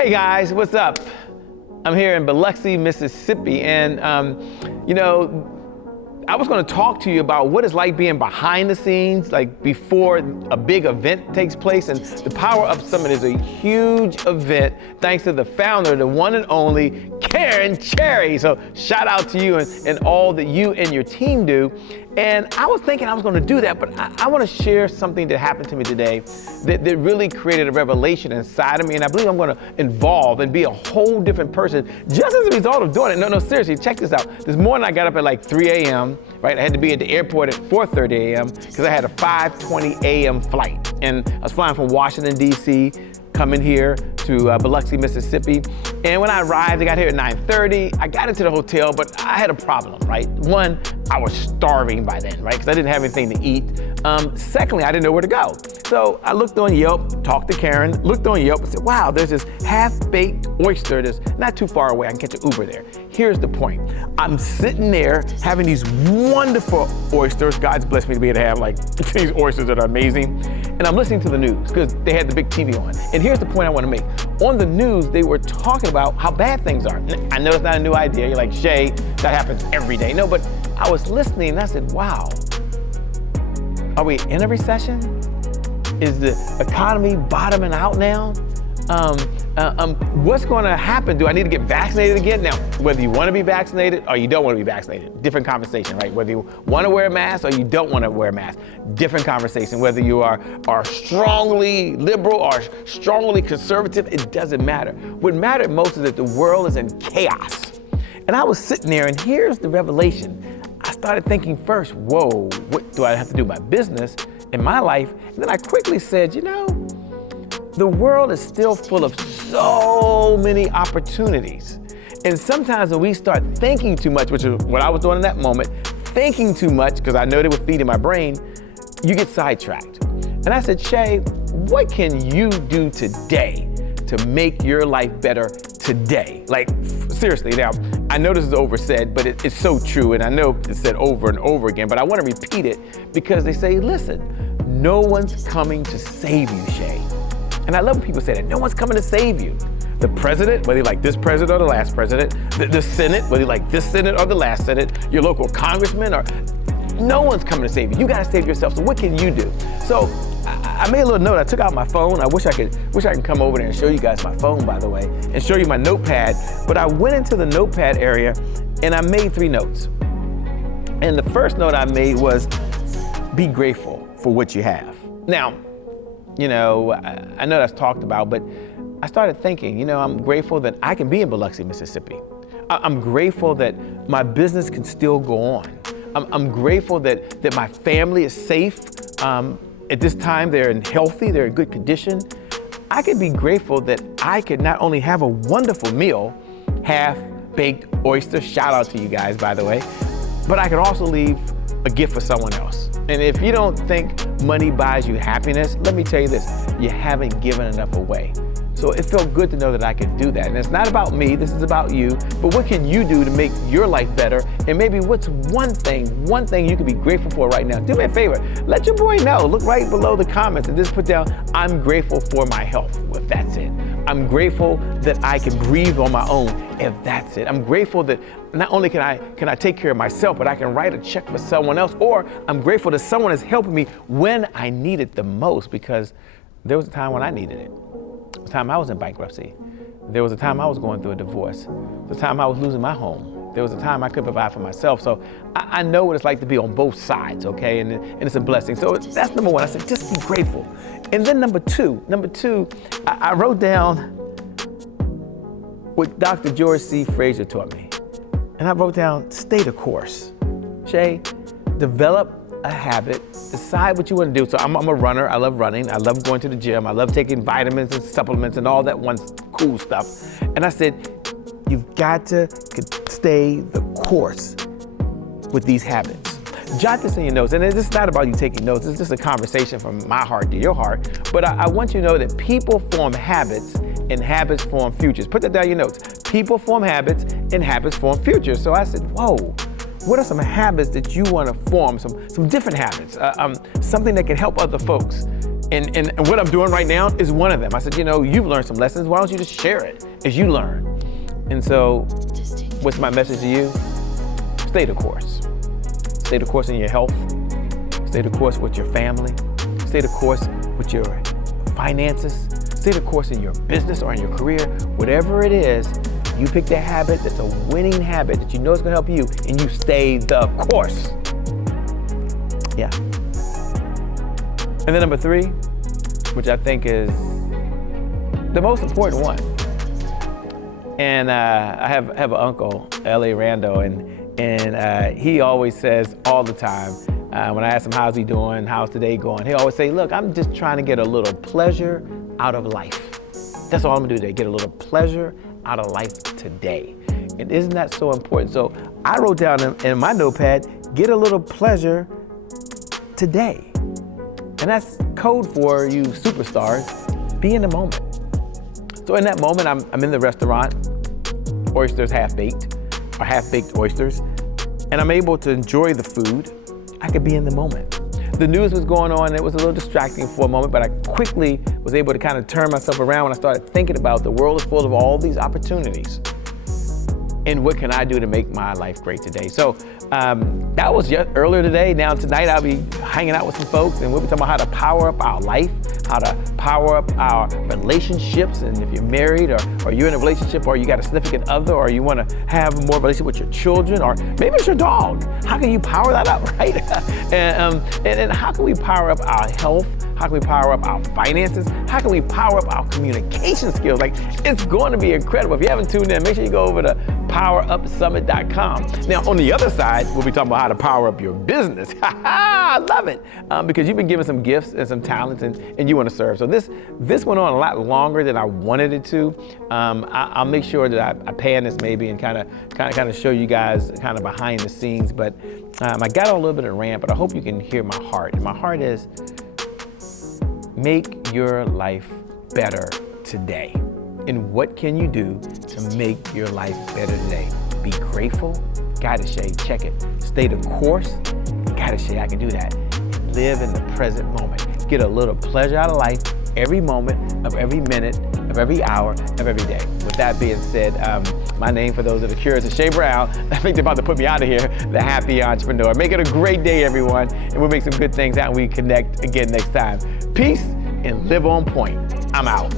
Hey guys, what's up? I'm here in Biloxi, Mississippi, and I was going to talk to you about what it's like being behind the scenes, like before a big event takes place. And the Power Up Summit is a huge event thanks to the founder, the one and only Kearn Cherry. So shout out to you and all that you and your team do. And I was thinking I was going to do that, but I want to share something that happened to me today that really created a revelation inside of me. And I believe I'm going to evolve and be a whole different person just as a result of doing it. No, seriously, check this out. This morning I got up at like 3 a.m., right? I had to be at the airport at 4:30 a.m. because I had a 5:20 a.m. flight. And I was flying from Washington, D.C., coming here to Biloxi, Mississippi. And when I arrived, I got here at 9:30. I got into the hotel, but I had a problem, right? One, I was starving by then, right? Because I didn't have anything to eat. Secondly, I didn't know where to go. So I looked on Yelp, talked to Karen, looked on Yelp and said, wow, there's this half-baked oyster that's not too far away. I can catch an Uber there. Here's the point. I'm sitting there having these wonderful oysters. God's blessed me to be able to have like these oysters that are amazing. And I'm listening to the news because they had the big TV on. And here's the point I want to make. On the news, they were talking about how bad things are. I know it's not a new idea. You're like, Shay, that happens every day. No, but I was listening and I said, wow, are we in a recession? Is the economy bottoming out now? What's going to happen? Do I need to get vaccinated again? Now, whether you want to be vaccinated or you don't want to be vaccinated, different conversation, right? Whether you want to wear a mask or you don't want to wear a mask, different conversation. Whether you are strongly liberal or strongly conservative, it doesn't matter. What mattered most is that the world is in chaos. And I was sitting there, and here's the revelation. I started thinking first, whoa, what do I have to do with my business in my life? And then I quickly said, the world is still full of so many opportunities. And sometimes when we start thinking too much, which is what I was doing in that moment, thinking too much, because I know they were feeding my brain, you get sidetracked. And I said, Shay, what can you do today to make your life better today? Like, seriously, now, I know this is oversaid, but it's so true, and I know it's said over and over again, but I want to repeat it because they say, listen, no one's coming to save you, Shay. And I love when people say that. No one's coming to save you. The president, whether you like this president or the last president, the Senate, whether you like this Senate or the last Senate, your local congressman, or no one's coming to save you. You got to save yourself. So what can you do? So I made a little note. I took out my phone. I wish I could come over there and show you guys my phone, by the way, and show you my notepad. But I went into the notepad area and I made 3 notes. And the first note I made was, be grateful for what you have. Now, I know that's talked about, but I started thinking, I'm grateful that I can be in Biloxi, Mississippi. I'm grateful that my business can still go on. I'm grateful that my family is safe. At this time, they're healthy, they're in good condition. I could be grateful that I could not only have a wonderful meal, half-baked oyster, shout out to you guys, by the way, but I could also leave a gift for someone else. And if you don't think money buys you happiness, let me tell you this, you haven't given enough away. So it felt good to know that I could do that. And it's not about me, this is about you, but what can you do to make your life better? And maybe what's one thing you could be grateful for right now? Do me a favor, let your boy know. Look right below the comments and just put down, I'm grateful for my health, if that's it. I'm grateful that I can breathe on my own, if that's it. I'm grateful that not only can I take care of myself, but I can write a check for someone else, or I'm grateful that someone is helping me when I need it the most, because there was a time when I needed it. There was a time I was in bankruptcy. There was a time I was going through a divorce. There was a time I was losing my home. There was a time I couldn't provide for myself. So I know what it's like to be on both sides, okay? And it's a blessing. So that's number one. I said, just be grateful. And then number two, I wrote down what Dr. George C. Fraser taught me. And I wrote down, stay the course. Shay, develop a habit, decide what you want to do. So I'm a runner, I love running, I love going to the gym, I love taking vitamins and supplements and all that one cool stuff. And I said, you've got to stay the course with these habits. Jot this in your notes, and it's not about you taking notes, it's just a conversation from my heart to your heart. But I want you to know that people form habits and habits form futures. Put that down in your notes. People form habits and habits form futures. So I said, whoa, what are some habits that you want to form, some different habits, something that can help other folks? And what I'm doing right now is one of them. I said, you've learned some lessons. Why don't you just share it as you learn? And so what's my message to you? Stay the course. Stay the course in your health. Stay the course with your family. Stay the course with your finances. Stay the course in your business or in your career. Whatever it is, you pick that habit that's a winning habit that you know is going to help you, and you stay the course. Yeah. And then number 3, which I think is the most important one. And I have an uncle, L.A. Rando, and he always says all the time, when I ask him how's he doing, how's today going, he always say, look, I'm just trying to get a little pleasure out of life. That's all I'm gonna do today, get a little pleasure out of life today. And isn't that so important? So I wrote down in my notepad, get a little pleasure today. And that's code for you superstars, be in the moment. So in that moment, I'm in the restaurant, oysters half-baked, or half-baked oysters, and I'm able to enjoy the food. I could be in the moment. The news was going on, and it was a little distracting for a moment, but I quickly was able to kind of turn myself around when I started thinking about the world is full of all these opportunities. And what can I do to make my life great today? So that was earlier today. Now tonight I'll be hanging out with some folks, and we'll be talking about how to power up our life, how to power up our relationships. And if you're married or you're in a relationship, or you got a significant other, or you want to have more relationship with your children, or maybe it's your dog, how can you power that up, right? and how can we power up our health? How can we power up our finances? How can we power up our communication skills? Like, it's going to be incredible. If you haven't tuned in, make sure you go over to powerupsummit.com. Now, on the other side, we'll be talking about how to power up your business. I love it, because you've been given some gifts and some talents, and you want to serve. So this went on a lot longer than I wanted it to. I'll make sure that I pan this maybe and kind of show you guys kind of behind the scenes. But I got a little bit of rant, but I hope you can hear my heart. And my heart is, make your life better today. And what can you do to make your life better today? Be grateful. Gotta say, check it. Stay the course. Gotta say, I can do that. Live in the present moment. Get a little pleasure out of life every moment of every minute of every hour of every day. With that being said, my name, for those that are curious, is Shay Brown. I think they're about to put me out of here, the Happy Entrepreneur. Make it a great day, everyone, and we'll make some good things out, and we connect again next time. Peace and live on point. I'm out.